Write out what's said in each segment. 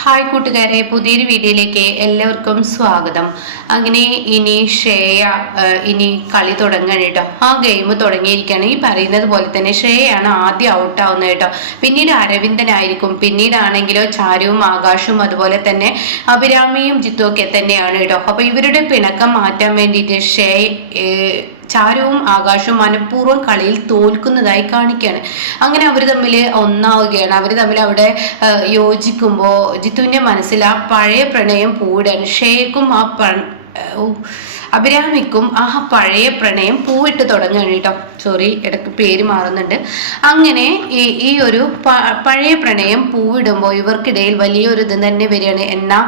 Hi കൂട്ടുകാരെ, പുതിയൊരു വീഡിയോയിലേക്ക് എല്ലാവർക്കും സ്വാഗതം. അങ്ങനെ ഇനി ശ്രേയ ഇനി കളി തുടങ്ങണം കേട്ടോ. ആ ഗെയിം തുടങ്ങിയിരിക്കുകയാണ്. ഈ പറയുന്നത് പോലെ തന്നെ ശ്രേയയാണ് ആദ്യം ഔട്ടാവുന്നത് കേട്ടോ. പിന്നീട് അരവിന്ദനായിരിക്കും, പിന്നീടാണെങ്കിലോ ചാരുവും ആകാശവും അതുപോലെ തന്നെ അഭിരാമിയും ജിത്തും ഒക്കെ തന്നെയാണ് കേട്ടോ. അപ്പൊ ഇവരുടെ പിണക്കം മാറ്റാൻ വേണ്ടിയിട്ട് ചാരുവും ആകാശവും മനഃപൂർവ്വം കളിയിൽ തോൽക്കുന്നതായി കാണിക്കുകയാണ്. അങ്ങനെ അവർ തമ്മിൽ ഒന്നാവുകയാണ്. അവർ തമ്മിൽ അവിടെ യോജിക്കുമ്പോൾ ജിത്തുവിൻ്റെ മനസ്സിൽ ആ പഴയ പ്രണയം പൂവിടാണ്. ഷേക്കും ആ അഭിരാമിക്കും ആ പഴയ പ്രണയം പൂവിട്ട് തുടങ്ങുകയാണ് കേട്ടോ. സോറി, ഇടയ്ക്ക് പേര് മാറുന്നുണ്ട്. അങ്ങനെ ഈ ഒരു പഴയ പ്രണയം പൂവിടുമ്പോൾ ഇവർക്കിടയിൽ വലിയൊരു ഇത് തന്നെ വരികയാണ്. എന്നാൽ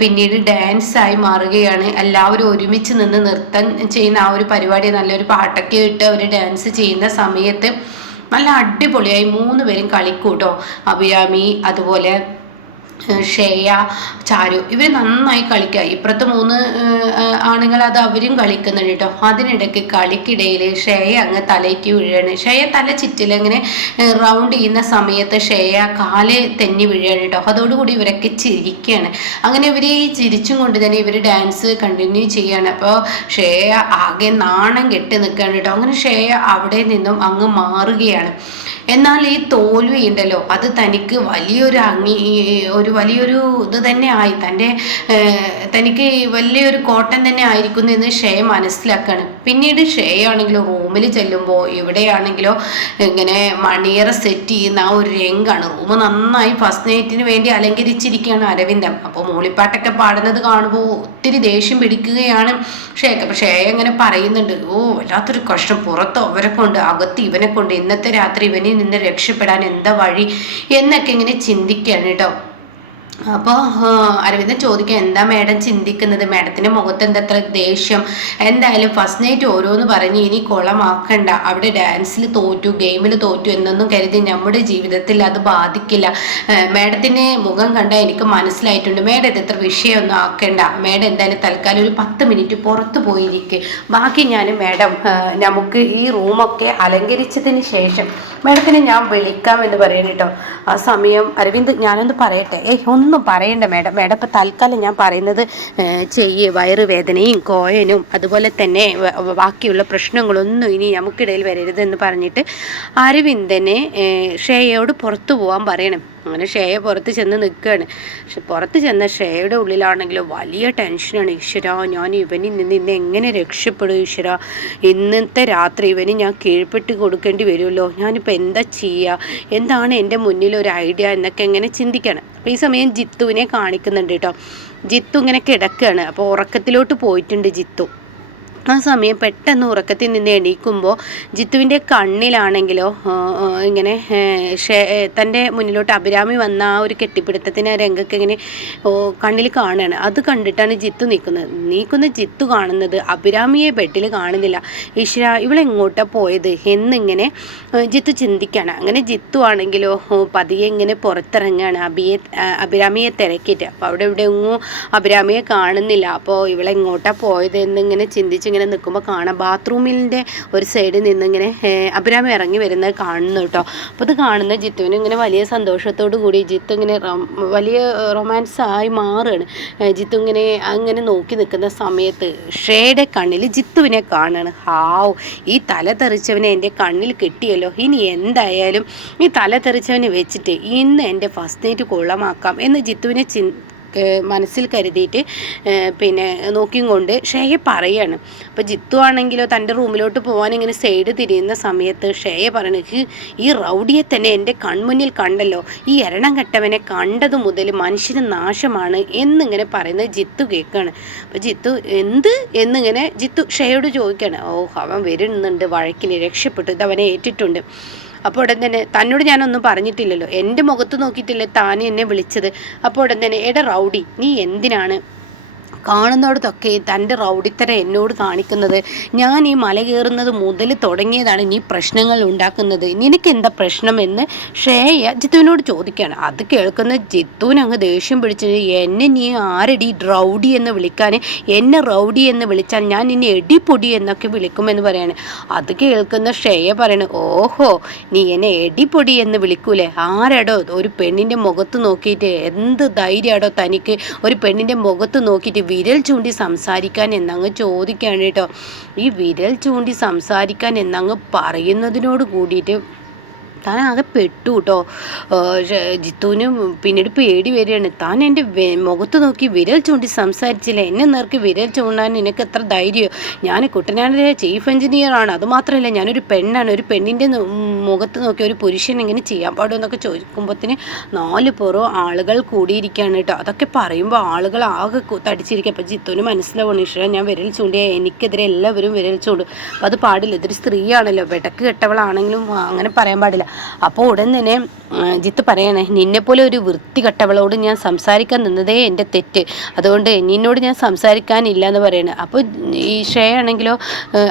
പിന്നീട് ഡാൻസായി മാറുകയാണ്. എല്ലാവരും ഒരുമിച്ച് നിന്ന് നൃത്തം ചെയ്യുന്ന ആ ഒരു പരിപാടി, നല്ലൊരു പാട്ടൊക്കെ ഇട്ട് അവർ ഡാൻസ് ചെയ്യുന്ന സമയത്ത് നല്ല അടിപൊളിയായി 3 പേരും കളിക്കൂട്ടോ. അഭിരാമി അതുപോലെ ശ്രേയ, ചാരു, ഇവർ നന്നായി കളിക്കുക. ഇപ്പുറത്തെ 3 ആണുങ്ങൾ അത് അവരും കളിക്കുന്നുണ്ട് കേട്ടോ. അതിനിടയ്ക്ക് കളിക്കിടയിൽ ശ്രേയ അങ്ങ് തലയ്ക്ക് വീഴുകയാണ്. ശ്രേയ തല ചുറ്റിലിങ്ങനെ റൗണ്ട് ചെയ്യുന്ന സമയത്ത് ശ്രേയ കാല് തെന്നി വീഴുകയാണ് കേട്ടോ. അതോടുകൂടി ഇവരൊക്കെ ചിരിക്കുകയാണ്. അങ്ങനെ ഇവർ ഈ ചിരിച്ചും കൊണ്ട് തന്നെ ഇവർ ഡാൻസ് കണ്ടിന്യൂ ചെയ്യാണ്. അപ്പോൾ ശ്രേയ ആകെ നാണം കെട്ടി നിൽക്കുകയാണ് കേട്ടോ. അങ്ങനെ ശ്രേയ അവിടെ നിന്നും അങ്ങ് മാറുകയാണ്. എന്നാൽ ഈ തോൽവി ഉണ്ടല്ലോ, അത് തനിക്ക് വലിയൊരു ഇത് തന്നെ ആയി, തനിക്ക് വലിയൊരു കോട്ടം തന്നെ ആയിരിക്കുന്നു എന്ന് ശ്രേയ മനസ്സിലാക്കാണ്. പിന്നീട് ശ്രേയ ആണെങ്കിലോ റൂമിൽ ചെല്ലുമ്പോൾ ഇവിടെയാണെങ്കിലോ ഇങ്ങനെ മണിയറ സെറ്റ് ചെയ്യുന്ന ആ ഒരു രംഗാണ്. റൂം നന്നായി ഫസ്റ്റ് നൈറ്റിന് വേണ്ടി അലങ്കരിച്ചിരിക്കുകയാണ് അരവിന്ദൻ. അപ്പോൾ മൂളിപ്പാട്ടൊക്കെ പാടുന്നത് കാണുമ്പോൾ ഒത്തിരി ദേഷ്യം പിടിക്കുകയാണ് ശ്രേയക്ക്. അപ്പോൾ ശ്രേയ ഇങ്ങനെ പറയുന്നുണ്ട്, വല്ലാത്തൊരു കഷ്ടം, പുറത്ത് അവരെ കൊണ്ട് അകത്ത് ഇവനെ കൊണ്ട്, ഇന്നത്തെ രാത്രി ഇവനിൽ നിന്ന് രക്ഷപ്പെടാൻ എന്താ വഴി എന്നൊക്കെ ഇങ്ങനെ ചിന്തിക്കുകയാണ് കേട്ടോ. അപ്പോൾ അരവിന്ദൻ ചോദിക്കുക, എന്താ മാഡം ചിന്തിക്കുന്നത്? മാഡത്തിൻ്റെ മുഖത്ത് എന്തത്ര ദേഷ്യം? എന്തായാലും ഫസ്റ്റ് നൈറ്റ് ഓരോന്ന് പറഞ്ഞ് ഇനി കുളമാക്കണ്ട. അവിടെ ഡാൻസിൽ തോറ്റു, ഗെയിമിൽ തോറ്റു എന്നൊന്നും കരുതി നമ്മുടെ ജീവിതത്തിൽ അത് ബാധിക്കില്ല. മാഡത്തിൻ്റെ മുഖം കണ്ടാൽ എനിക്ക് മനസ്സിലായിട്ടുണ്ട്. മാഡം ഇതത്ര വിഷയമൊന്നും ആക്കണ്ട. മാഡം എന്തായാലും തൽക്കാലം ഒരു 10 മിനിറ്റ് പുറത്ത് പോയിരിക്കുക. ബാക്കി മാഡം നമുക്ക് ഈ റൂമൊക്കെ അലങ്കരിച്ചതിന് ശേഷം മാഡത്തിനെ ഞാൻ വിളിക്കാമെന്ന് പറയാൻ കേട്ടോ. ആ സമയം അരവിന്ദ്, ഞാനൊന്ന് പറയട്ടെ? ഒന്നും പറയണ്ട മാഡം, മാഡം ഇപ്പം തൽക്കാലം ഞാൻ പറയുന്നത് ചെയ്യേ. വയറുവേദനയും കോയനും അതുപോലെ തന്നെ ബാക്കിയുള്ള പ്രശ്നങ്ങളൊന്നും ഇനി നമുക്കിടയിൽ വരരുതെന്ന് പറഞ്ഞിട്ട് അരവിന്ദനെ ശ്രേയയോട് പുറത്തു പോകാൻ പറയണം. അങ്ങനെ ശ്രേയ പുറത്ത് ചെന്ന് നിൽക്കുകയാണ്. പുറത്ത് ചെന്ന ശ്രേയയുടെ ഉള്ളിലാണെങ്കിലും വലിയ ടെൻഷനാണ്. ഈശ്വര, ഞാൻ ഇവനിൽ നിന്ന് ഇന്ന് എങ്ങനെ രക്ഷപ്പെടും? ഈശ്വര, ഇന്നത്തെ രാത്രി ഇവന് ഞാൻ കീഴ്പ്പെട്ട് കൊടുക്കേണ്ടി വരുമല്ലോ. ഞാനിപ്പോൾ എന്താ ചെയ്യുക? എന്താണ് എൻ്റെ മുന്നിൽ ഒരു ഐഡിയ എന്നൊക്കെ എങ്ങനെ ചിന്തിക്കണം. അപ്പോൾ ഈ സമയം ജിത്തുവിനെ കാണിക്കുന്നുണ്ട് കേട്ടോ. ജിത്തു ഇങ്ങനെ കിടക്കുകയാണ്. അപ്പോൾ ഉറക്കത്തിലോട്ട് പോയിട്ടുണ്ട് ജിത്തു. ആ സമയം പെട്ടെന്ന് ഉറക്കത്തിൽ നിന്ന് എണീക്കുമ്പോൾ ജിത്തുവിൻ്റെ കണ്ണിലാണെങ്കിലോ ഇങ്ങനെ തൻ്റെ മുന്നിലോട്ട് അഭിരാമി വന്ന ആ ഒരു കെട്ടിപ്പിടുത്തത്തിന് രംഗൊക്കെ ഇങ്ങനെ കണ്ണിൽ കാണുകയാണ്. അത് കണ്ടിട്ടാണ് ജിത്തു നീക്കുന്ന ജിത്തു കാണുന്നത് അഭിരാമിയെ ബെഡിൽ കാണുന്നില്ല. ഈശ്വര, ഇവളെങ്ങോട്ടാണ് പോയത് എന്നിങ്ങനെ ജിത്തു ചിന്തിക്കുകയാണ്. അങ്ങനെ ജിത്തു ആണെങ്കിലോ പതിയെ ഇങ്ങനെ പുറത്തിറങ്ങുകയാണ് അഭിരാമിയെ തിരക്കിയിട്ട്. അപ്പോൾ അവിടെ എങ്ങും അഭിരാമിയെ കാണുന്നില്ല. അപ്പോൾ ഇവളെങ്ങോട്ടാണ് പോയത് എന്നിങ്ങനെ ചിന്തിച്ച് ഇങ്ങനെ നിൽക്കുമ്പോൾ കാണാം ബാത്റൂമിൻ്റെ ഒരു സൈഡിൽ നിന്നിങ്ങനെ അഭിരാമി ഇറങ്ങി വരുന്നത് കാണുന്നു കേട്ടോ. അപ്പോൾ അത് കാണുന്ന ജിത്തുവിന് ഇങ്ങനെ വലിയ സന്തോഷത്തോടു കൂടി ജിത്തു ഇങ്ങനെ വലിയ റൊമാൻസായി മാറുകയാണ്. ജിത്തു അങ്ങനെ നോക്കി നിൽക്കുന്ന സമയത്ത് ശ്രേയയുടെ കണ്ണിൽ ജിത്തുവിനെ കാണുകയാണ്. ഹാവ്, ഈ തല തെറിച്ചവനെ എൻ്റെ കണ്ണിൽ കിട്ടിയല്ലോ. ഇനി എന്തായാലും ഈ തല തെറിച്ചവനെ വെച്ചിട്ട് ഇന്ന് എൻ്റെ ഫസ്റ്റ് നൈറ്റ് കൊള്ളമാക്കാം എന്ന് ജിത്തുവിനെ മനസ്സിൽ കരുതിയിട്ട് പിന്നെ നോക്കിയും കൊണ്ട് ശ്രേയ പറയാണ്. അപ്പോൾ ജിത്തു ആണെങ്കിലോ തൻ്റെ റൂമിലോട്ട് പോകാൻ ഇങ്ങനെ സൈഡ് തിരിയുന്ന സമയത്ത് ശ്രേയ പറയണത്, ഈ റൗഡിയെ തന്നെ എൻ്റെ കൺമുന്നിൽ കണ്ടല്ലോ, ഈ എരണം കെട്ടവനെ കണ്ടത് മുതൽ മനുഷ്യന് നാശമാണ് എന്നിങ്ങനെ പറയുന്നത് ജിത്തു കേൾക്കുകയാണ്. അപ്പോൾ ജിത്തു എന്ത് എന്നിങ്ങനെ ജിത്തു ശ്രേയോട് ചോദിക്കുകയാണ്. അവൻ വരുന്നുണ്ട് വഴക്കിന്, രക്ഷപ്പെട്ടു, ഇതവനെ ഏറ്റിട്ടുണ്ട്. അപ്പോൾ ഉടൻ തന്നെ, തന്നോട് ഞാനൊന്നും പറഞ്ഞിട്ടില്ലല്ലോ, എൻ്റെ മുഖത്ത് നോക്കിയിട്ടില്ലേ താൻ എന്നെ വിളിച്ചത്. അപ്പോൾ ഉടൻ തന്നെ, എടാ റൗഡി, നീ എന്തിനാണ് കാണുന്നിടത്തൊക്കെ തൻ്റെ റൗഡിത്തരം എന്നോട് കാണിക്കുന്നത്. ഞാൻ ഈ മല കയറുന്നത് മുതൽ തുടങ്ങിയതാണ് നീ പ്രശ്നങ്ങൾ ഉണ്ടാക്കുന്നത്, നിനക്ക് എന്താ പ്രശ്നമെന്ന് ശ്രേയ ജിത്തുവിനോട് ചോദിക്കുകയാണ്. അത് കേൾക്കുന്ന ജിത്തുവിന് അങ്ങ് ദേഷ്യം പിടിച്ച്, എന്നെ നീ ആരടി റൗഡി എന്ന് വിളിക്കാൻ, എന്നെ റൗഡി എന്ന് വിളിച്ചാൽ ഞാൻ നിന്നെ എടിപ്പൊടി എന്നൊക്കെ വിളിക്കുമെന്ന് പറയാണ്. അത് കേൾക്കുന്ന ശ്രേയ പറയണ, ഓഹോ നീ എന്നെ എടിപ്പൊടി എന്ന് വിളിക്കൂലേ, ആരാടോ ഒരു പെണ്ണിൻ്റെ മുഖത്ത് നോക്കിയിട്ട്, എന്ത് ധൈര്യമാടോ തനിക്ക് ഒരു പെണ്ണിൻ്റെ മുഖത്ത് നോക്കിയിട്ട് വിരൽ ചൂണ്ടി സംസാരിക്കാൻ എന്നങ്ങ് ചോദിക്കുകയാണ് കേട്ടോ. ഈ വിരൽ ചൂണ്ടി സംസാരിക്കാൻ എന്നങ്ങ് പറയുന്നതിനോട് കൂടിയിട്ട് താൻ ആകെ പെട്ടു കേട്ടോ. ജിത്തുവിന് പിന്നീട് പേടി വരികയാണ്. താൻ എൻ്റെ മുഖത്ത് നോക്കി വിരൽ ചൂണ്ടി സംസാരിച്ചില്ല, എന്നെ നേർക്ക് വിരൽ ചൂണ്ടാൻ നിനക്ക് എത്ര ധൈര്യമോ, ഞാൻ കുട്ടനാടിലെ ചീഫ് എഞ്ചിനീയറാണ്, അതുമാത്രമല്ല ഞാനൊരു പെണ്ണാണ്, ഒരു പെണ്ണിൻ്റെ മുഖത്ത് നോക്കി ഒരു പുരുഷൻ എങ്ങനെ ചെയ്യാൻ പാടും എന്നൊക്കെ ചോദിക്കുമ്പോഴത്തേന് 4 പേരോ ആളുകൾ കൂടിയിരിക്കുകയാണ് കേട്ടോ. അതൊക്കെ പറയുമ്പോൾ ആളുകൾ ആകെ തടിച്ചിരിക്കുക. അപ്പോൾ ജിത്തുവിന് മനസ്സിലാവണം, ഈശ്വര ഞാൻ വിരൽ ചൂണ്ടിയ എനിക്കെതിരെ എല്ലാവരും വിരൽ ചൂണ്ടും, അപ്പോൾ അത് പാടില്ല, ഇതൊരു സ്ത്രീയാണല്ലോ, വെടക്ക് കെട്ടവളാണെങ്കിലും അങ്ങനെ പറയാൻ പാടില്ല. അപ്പോൾ ഉടൻ തന്നെ ജിത്ത് പറയണേ, നിന്നെപ്പോലെ ഒരു വൃത്തികെട്ടവളോട് ഞാൻ സംസാരിക്കാൻ നിന്നതേ എൻ്റെ തെറ്റ്, അതുകൊണ്ട് നിന്നോട് ഞാൻ സംസാരിക്കാനില്ല എന്ന് പറയണേ. അപ്പോൾ ഈ ശ്രേയ ആണെങ്കിലോ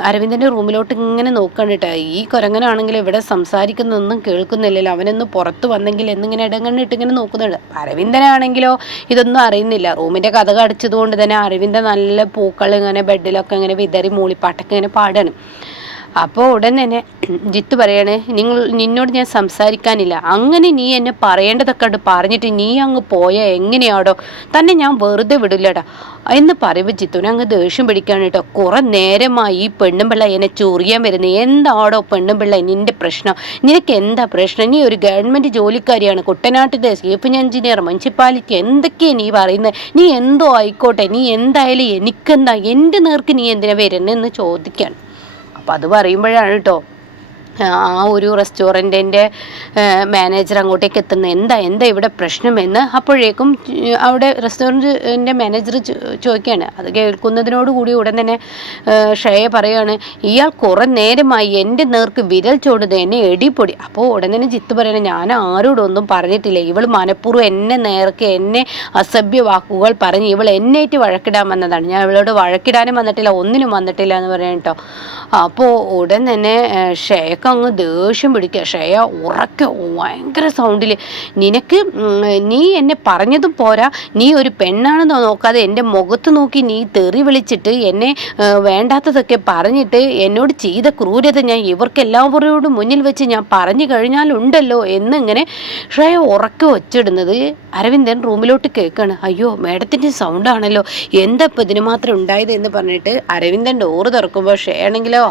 അരവിന്ദൻ്റെ റൂമിലോട്ട് ഇങ്ങനെ നോക്കണം കേട്ടോ. ഈ കുരങ്ങനാണെങ്കിലും ഇവിടെ സംസാരിക്കുന്നൊന്നും കേൾക്കുന്നില്ലല്ലോ, അവനൊന്ന് പുറത്ത് വന്നെങ്കിൽ എന്നിങ്ങനെ ഇടങ്ങണ്ണിട്ട് ഇങ്ങനെ നോക്കുന്നുണ്ട്. അരവിന്ദനാണെങ്കിലോ ഇതൊന്നും അറിയുന്നില്ല. റൂമിൻ്റെ കഥക് അടച്ചതുകൊണ്ട് തന്നെ അരവിന്ദൻ നല്ല പൂക്കൾ ഇങ്ങനെ ബെഡിലൊക്കെ ഇങ്ങനെ വിതറി മൂളിപ്പാട്ടൊക്കെ ഇങ്ങനെ പാടാണ്. അപ്പോൾ ഉടൻ തന്നെ ജിത്ത് പറയണേ, നിന്നോട് ഞാൻ സംസാരിക്കാനില്ല, അങ്ങനെ നീ എന്നെ പറയേണ്ടതൊക്കെ ഉണ്ട് പറഞ്ഞിട്ട് നീ അങ്ങ് പോയാൽ എങ്ങനെയാടോ, തന്നെ ഞാൻ വെറുതെ വിടില്ലടാ എന്ന് പറയുമ്പോൾ ജിത്തുവിനെ അങ്ങ് ദേഷ്യം പിടിക്കുകയാണ് കേട്ടോ. കുറേ നേരമായി ഈ പെണ്ണുമ്പിള്ള എന്നെ ചൊറിയാൻ വരുന്നത്, എന്താടോ പെണ്ണുമ്പിള്ള നിൻ്റെ പ്രശ്നം, നിനക്ക് എന്താ പ്രശ്നം, നീ ഒരു ഗവൺമെൻറ് ജോലിക്കാരിയാണ്, കുട്ടനാട്ടിലെ ചീഫ് എഞ്ചിനീയർ, മുനിസിപ്പാലിറ്റി, എന്തൊക്കെയാണ് നീ പറയുന്നത്, നീ എന്തോ ആയിക്കോട്ടെ, നീ എന്തായാലും എനിക്കെന്താ, എൻ്റെ നേർക്ക് നീ എന്തിനാ വരുന്നതെന്ന് ചോദിക്കുകയാണ്. അപ്പം അത് പറയുമ്പോഴാണ് കേട്ടോ ആ ഒരു റെസ്റ്റോറൻറ്റിൻ്റെ മാനേജർ അങ്ങോട്ടേക്ക് എത്തുന്നത്. എന്താ ഇവിടെ പ്രശ്നമെന്ന്. അപ്പോഴേക്കും അവിടെ റെസ്റ്റോറൻറ്റിൻ്റെ മാനേജർ ചോദിക്കുകയാണ്. അത് കേൾക്കുന്നതിനോടുകൂടി ഉടൻ തന്നെ ശ്രേയ പറയുകയാണ്, ഇയാൾ കുറേ നേരമായി എൻ്റെ നേർക്ക് വിരൽ ചൂടുന്നത്, എന്നെ എടിപ്പൊടി. അപ്പോൾ ഉടൻ തന്നെ ജിത്ത് പറയണേ, ഞാൻ ആരോടൊന്നും പറഞ്ഞിട്ടില്ല, ഇവൾ മനഃപൂർവ്വം എന്നെ നേർക്ക് എന്നെ അസഭ്യ വാക്കുകൾ പറഞ്ഞ് ഇവൾ എന്നേറ്റ് വഴക്കിടാൻ വന്നതാണ്, ഞാൻ ഇവളോട് വഴക്കിടാനും വന്നിട്ടില്ല, ഒന്നിനും വന്നിട്ടില്ല എന്ന് പറയാൻ കേട്ടോ. അപ്പോൾ ഉടൻ തന്നെ ശ്രേയക്ക് അങ്ങ് ദേഷ്യം പിടിക്കുക. ശ്രേയ ഉറക്കെ ഭയങ്കര സൗണ്ടിൽ, നീ എന്നെ പറഞ്ഞതും പോരാ, നീ ഒരു പെണ്ണാണെന്നോ നോക്കാതെ എൻ്റെ മുഖത്ത് നോക്കി നീ തെറി വിളിച്ചിട്ട് എന്നെ വേണ്ടാത്തതൊക്കെ പറഞ്ഞിട്ട് എന്നോട് ചെയ്ത ക്രൂരത ഞാൻ ഇവർക്കെല്ലാവരോടും മുന്നിൽ വെച്ച് ഞാൻ പറഞ്ഞു കഴിഞ്ഞാലുണ്ടല്ലോ എന്നിങ്ങനെ ശ്രേയ ഉറക്കെ ഒച്ചിടുന്നത് അരവിന്ദൻ റൂമിലോട്ട് കേൾക്കാണ്. അയ്യോ മേഡത്തിൻ്റെ സൗണ്ടാണല്ലോ, എന്താ ഇപ്പം ഇതിന് മാത്രം ഉണ്ടായത് എന്ന് പറഞ്ഞിട്ട് അരവിന്ദൻ ഡോറ് തുറക്കുമ്പോൾ ശ്രേയ ആണെങ്കിലോ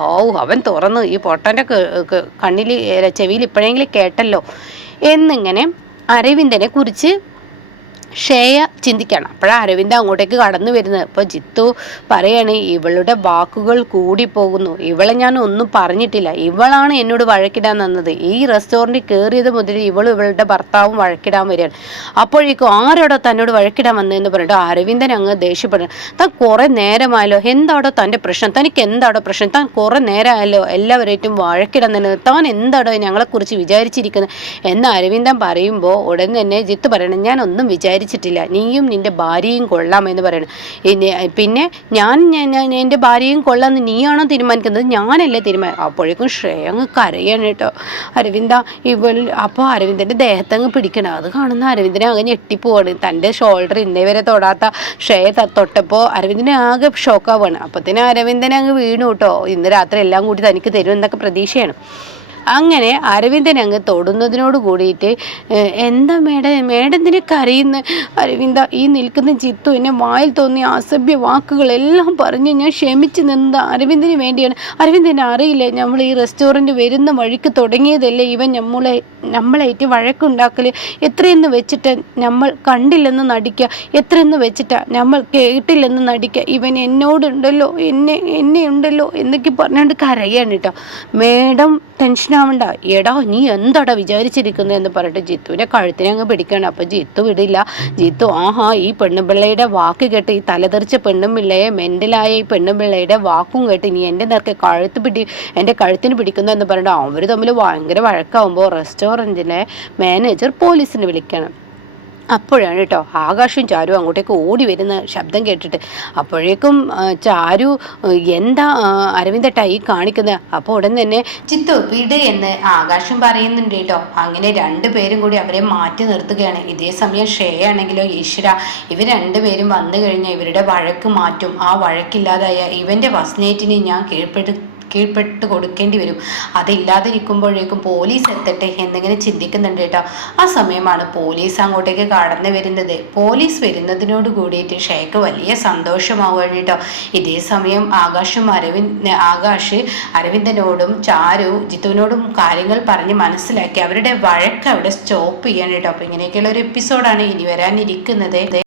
അവൻ തുറന്ന് ഈ പൊട്ടൻ്റെ കണ്ണിൽ ചെവിയിൽ ഇപ്പോഴെങ്കിലും കേട്ടല്ലോ എന്നിങ്ങനെ അരവിന്ദനെ കുറിച്ച് ശ്രേയ ചിന്തിക്കണം. അപ്പോഴാണ് അരവിന്ദ് അങ്ങോട്ടേക്ക് കടന്നു വരുന്നത്. അപ്പോൾ ജിത്തു പറയാണ്, ഇവളുടെ വാക്കുകൾ കൂടിപ്പോകുന്നു, ഇവളെ ഞാൻ ഒന്നും പറഞ്ഞിട്ടില്ല, ഇവളാണ് എന്നോട് വഴക്കിടാൻ തന്നത്, ഈ റെസ്റ്റോറൻറ്റിൽ കയറിയത് മുതൽ ഇവളുടെ ഭർത്താവും വഴക്കിടാൻ വരികയാണ്. അപ്പോഴേക്കും ആരോടോ തന്നോട് വഴക്കിടാൻ വന്നതെന്ന് പറഞ്ഞിട്ട് അരവിന്ദൻ അങ്ങ് ദേഷ്യപ്പെടുന്നു. താൻ കുറേ നേരമായല്ലോ, എന്താടോ തൻ്റെ പ്രശ്നം, തനിക്ക് എന്താടോ പ്രശ്നം, താൻ കുറേ നേരമായല്ലോ എല്ലാവരേറ്റും വഴക്കിടാൻ തന്നെ, താൻ എന്താടോ ഞങ്ങളെക്കുറിച്ച് വിചാരിച്ചിരിക്കുന്നത് എന്ന് അരവിന്ദൻ പറയുമ്പോൾ ഉടൻ തന്നെ ജിത്ത് പറയണം, ഞാനൊന്നും വിചാരിച്ചിട്ടില്ല, നീയും നിന്റെ ഭാര്യയും കൊള്ളാമെന്ന് പറയണം. പിന്നെ ഞാൻ എൻ്റെ ഭാര്യയും കൊള്ളാമെന്ന് നീയാണോ തീരുമാനിക്കുന്നത്, ഞാനല്ലേ തീരുമാനം. അപ്പോഴേക്കും ശ്രേയ അങ്ങ് കരയാണ് കേട്ടോ. അരവിന്ദ അപ്പോൾ അരവിന്ദൻ്റെ ദേഹത്തങ്ങ് പിടിക്കണം. അത് കാണുന്ന അരവിന്ദനെ അങ്ങ് ഞെട്ടിപ്പോവാണ്. തൻ്റെ ഷോൾഡർ ഇന്നേ വരെ തൊടാത്ത ശ്രേയ തൊട്ടപ്പോൾ അരവിന്ദനെ ആകെ ഷോക്കാവുകയാണ്. അപ്പത്തിന് അരവിന്ദനെ അങ്ങ് വീണു കേട്ടോ. ഇന്ന് രാത്രി എല്ലാം കൂടി തനിക്ക് തരും എന്നൊക്കെ പ്രതീക്ഷയാണ്. അങ്ങനെ അരവിന്ദൻ അങ്ങ് തൊടുന്നതിനോട് കൂടിയിട്ട് എന്താ മേഡത്തിന് കരയുന്ന അരവിന്ദ, ഈ നിൽക്കുന്ന ജിത്തു എന്നെ വായിൽ തോന്നിയ അസഭ്യ വാക്കുകളെല്ലാം പറഞ്ഞ് ഞാൻ ക്ഷമിച്ച് നിന്നത് അരവിന്ദന് വേണ്ടിയാണ്. അരവിന്ദന് അറിയില്ല, നമ്മൾ ഈ റെസ്റ്റോറൻറ്റ് വരുന്ന വഴിക്ക് തുടങ്ങിയതല്ലേ ഇവൻ നമ്മളേറ്റ് വഴക്കുണ്ടാക്കൽ, എത്രയെന്ന് വെച്ചിട്ട് നമ്മൾ കണ്ടില്ലെന്ന് നടിക്കുക, എത്രയെന്ന് വെച്ചിട്ടാ നമ്മൾ കേട്ടില്ലെന്ന് നടിക്കുക, ഇവൻ എന്നോടുണ്ടല്ലോ എന്നെ ഉണ്ടല്ലോ എന്നൊക്കെ പറഞ്ഞുകൊണ്ട് കരയാണ് കേട്ടോ. മേഡം ടെൻഷനാവണ്ട, എടാ നീ എന്താടാ വിചാരിച്ചിരിക്കുന്നത് എന്ന് പറഞ്ഞിട്ട് ജിത്തുവിൻ്റെ കഴുത്തിനെ അങ്ങ് പിടിക്കണം. അപ്പോൾ ജിത്തു വിടില്ല. ജിത്തു ഈ പെണ്ണുപിള്ളയുടെ വാക്ക് കേട്ട്, ഈ തലതെറിച്ച പെണ്ണുപിള്ളയെ മെൻ്റലായ ഈ പെണ്ണുപിള്ളയുടെ വാക്കും കേട്ട് ഇനി എൻ്റെ നേർക്ക് എൻ്റെ കഴുത്തിന് പിടിക്കുന്നു എന്ന് പറഞ്ഞിട്ട് അവർ തമ്മിൽ ഭയങ്കര വഴക്കാവുമ്പോൾ റെസ്റ്റോറൻറ്റിലെ മാനേജർ പോലീസിനെ വിളിക്കണം. അപ്പോഴാണ് കേട്ടോ ആകാശും ചാരു അങ്ങോട്ടേക്ക് ഓടി വരുന്ന ശബ്ദം കേട്ടിട്ട്. അപ്പോഴേക്കും ചാരു എന്താ അരവിന്ദേട്ടാ ഈ കാണിക്കുന്നത്? അപ്പോൾ ഉടൻ തന്നെ ചിത്തു വിട് എന്ന് ആകാശും പറയുന്നുണ്ട് കേട്ടോ. അങ്ങനെ രണ്ടുപേരും കൂടി അവരെ മാറ്റി നിർത്തുകയാണ്. ഇതേ സമയം ശ്രേയ ആണെങ്കിലോ ഈശ്വര, ഇവർ രണ്ടുപേരും വന്നു കഴിഞ്ഞാൽ ഇവരുടെ വഴക്ക് മാറ്റും. ആ വഴക്കില്ലാതായ ഇവന്റെ ഫസ്റ്റ് ഞാൻ കീഴ്പ്പെട്ട് കൊടുക്കേണ്ടി വരും. അതില്ലാതിരിക്കുമ്പോഴേക്കും പോലീസ് എത്തട്ടെ എന്നിങ്ങനെ ചിന്തിക്കുന്നുണ്ട് കേട്ടോ. ആ സമയമാണ് പോലീസ് അങ്ങോട്ടേക്ക് കടന്നു വരുന്നത്. പോലീസ് വരുന്നതിനോട് കൂടിയിട്ട് ഷേക്ക് വലിയ സന്തോഷമാവുകയാണ് കേട്ടോ. ഇതേ സമയം ആകാശ് അരവിന്ദനോടും ചാരു ജിത്തുവിനോടും കാര്യങ്ങൾ പറഞ്ഞ് മനസ്സിലാക്കി അവരുടെ വഴക്ക് അവിടെ സ്റ്റോപ്പ് ചെയ്യാൻ കേട്ടോ. അപ്പൊ ഇങ്ങനെയൊക്കെയുള്ള ഒരു എപ്പിസോഡാണ് ഇനി വരാനിരിക്കുന്നത്.